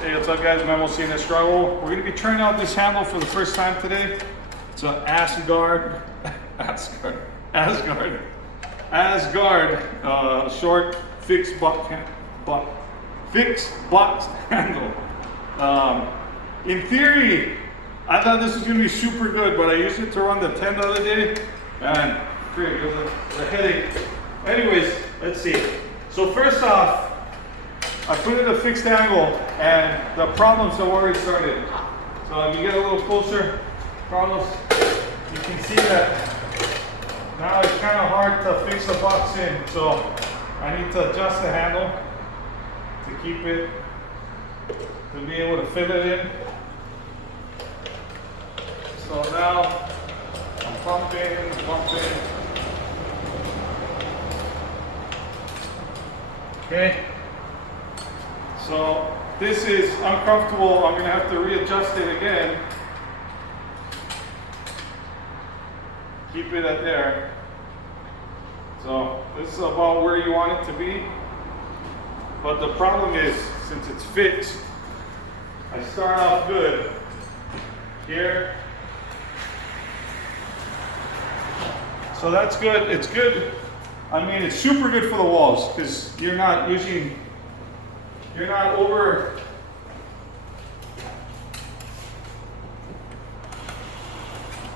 Hey, what's up guys, Memo in this Drywall. We're going to be trying out this handle for the first time today. It's an Asgard short fixed box handle. In theory, I thought this was going to be super good, but I used it to run the tent the other day and it was a headache. Anyways, let's see. So first off, I put it at a fixed angle and the problems have already started. So if you get a little closer, problems, you can see that now it's kind of hard to fix the box in. So I need to adjust the handle to keep it, to be able to fit it in. So now I'm pumping. Okay. So this is uncomfortable. I'm going to have to readjust it again. Keep it at there. So this is about where you want it to be. But the problem is, since it's fixed, I start off good here. So that's good. It's good. I mean, it's super good for the walls because you're not over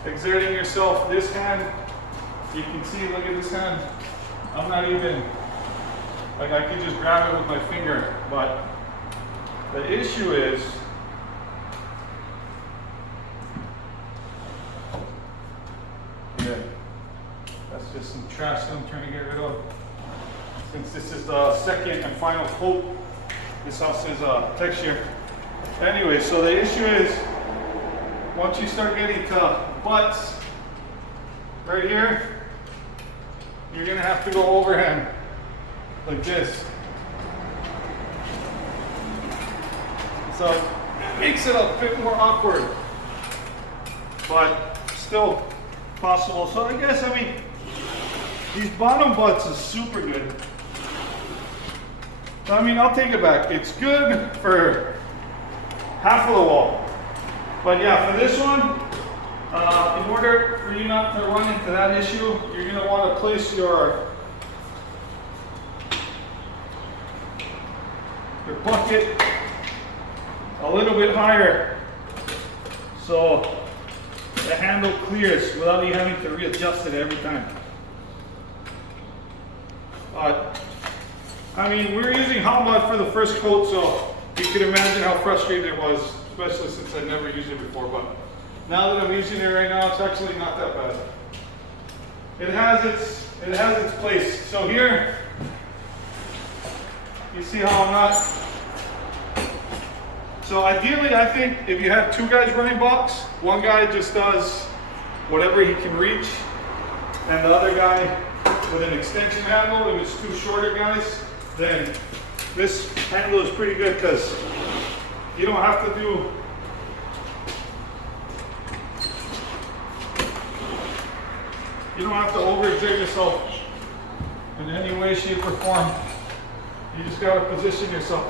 exerting yourself. This hand, you can see, look at this hand. I'm not even, like I could just grab it with my finger, but the issue is, that's just some trash that I'm trying to get rid of. Since this is the second and final coat, this house is texture. Anyway, so the issue is, once you start getting to butts, right here, you're gonna have to go overhand, like this. So it makes it a bit more awkward, but still possible. So I guess, I mean, these bottom butts is super good. I mean, I'll take it back. It's good for half of the wall. But yeah, for this one, in order for you not to run into that issue, you're going to want to place your bucket a little bit higher so the handle clears without you having to readjust it every time. I mean, we're using hot mud for the first coat, so you can imagine how frustrating it was, especially since I'd never used it before. But now that I'm using it right now, it's actually not that bad. It has its place. So here, you see how I'm not. So ideally, I think if you have two guys running box, one guy just does whatever he can reach, and the other guy with an extension handle. If it's two shorter guys, then this handle is pretty good because you don't have to overexert yourself in any way, shape, or form. You just got to position yourself.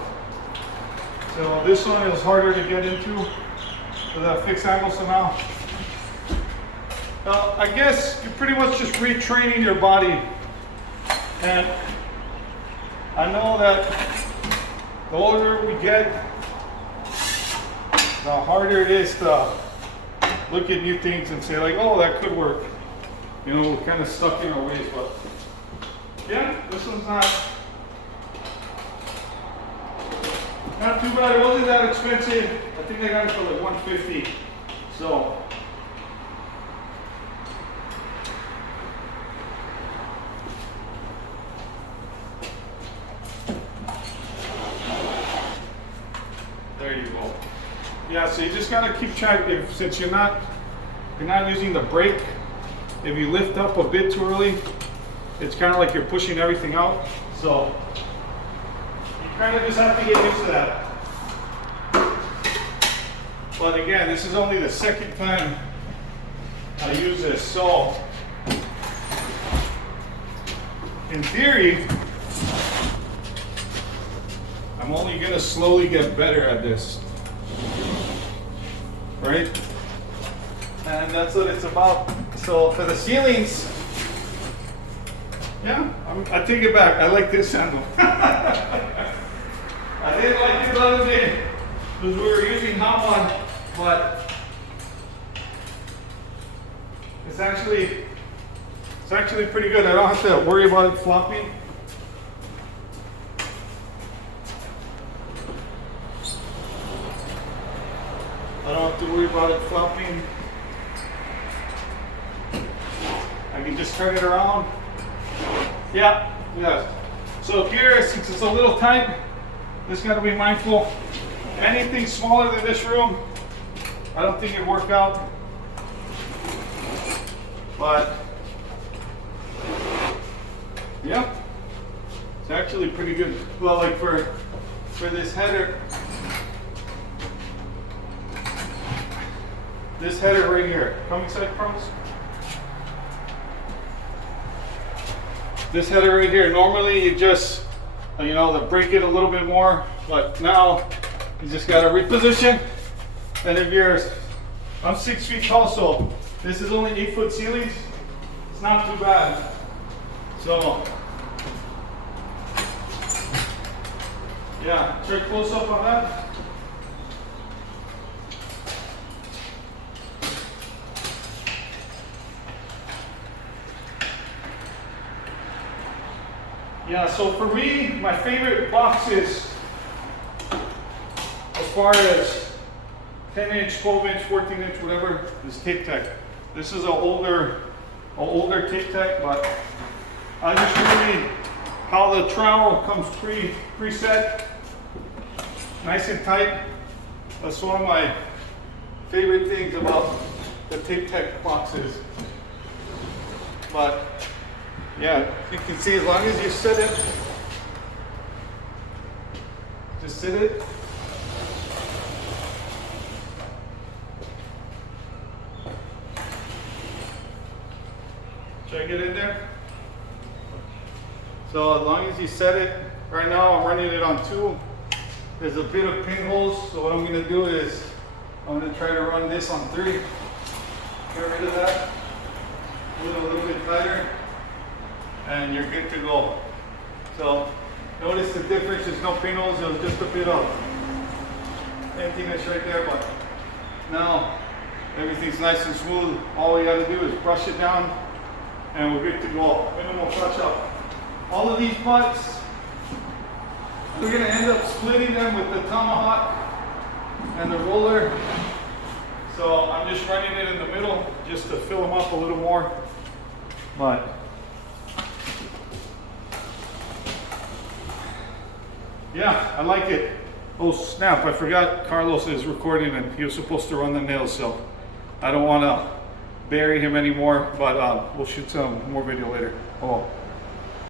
So this one is harder to get into with that fixed angle somehow. I guess you're pretty much just retraining your body. And I know that the older we get, the harder it is to look at new things and say like, oh, that could work. You know, we're kind of stuck in our ways, but yeah, this one's not too bad. It wasn't that expensive. I think I got it for like $150. So there you go. Yeah, so you just gotta keep track. Since you're not using the brake, if you lift up a bit too early, it's kind of like you're pushing everything out. So you kind of just have to get used to that. But again, this is only the second time I use this. So in theory, I'm only gonna slowly get better at this, right? And that's what it's about. So for the ceilings, yeah, I take it back. I like this handle. I didn't like it the other day because we were using hot one, but it's actually pretty good. I don't have to worry about it flopping. I don't have to worry about it flopping. I can just turn it around. Yeah. So here, since it's a little tight, just got to be mindful. Anything smaller than this room, I don't think it'd work out. But yeah, it's actually pretty good. Well, like for this header. This header right here, come inside, Carlos. This header right here, normally you just, break it a little bit more, but now you just gotta reposition. And if I'm 6 feet tall, so this is only 8-foot ceilings. It's not too bad. So, yeah, try close up on that. Yeah, so for me, my favorite boxes, as far as 10-inch, 12-inch, 14-inch, whatever, is tapetech. This is an older tapetech, but I just really, how the trowel comes preset, nice and tight. That's one of my favorite things about the tapetech boxes. But yeah, you can see as long as you sit it, just sit it. Should I get in there? So as long as you set it, right now I'm running it on 2. There's a bit of pinholes, so what I'm going to do is I'm going to try to run this on 3. Get rid of that. Do it a little bit tighter. And you're good to go. So notice the difference, there's no pinholes, there's just a bit of emptiness right there, but now everything's nice and smooth. All we gotta do is brush it down and we're good to go. Minimal touch up. All of these butts, we're gonna end up splitting them with the tomahawk and the roller. So I'm just running it in the middle just to fill them up a little more. But yeah, I like it. Oh snap, I forgot Carlos is recording and he was supposed to run the nails, so I don't want to bury him anymore, but we'll shoot some more video later. Oh.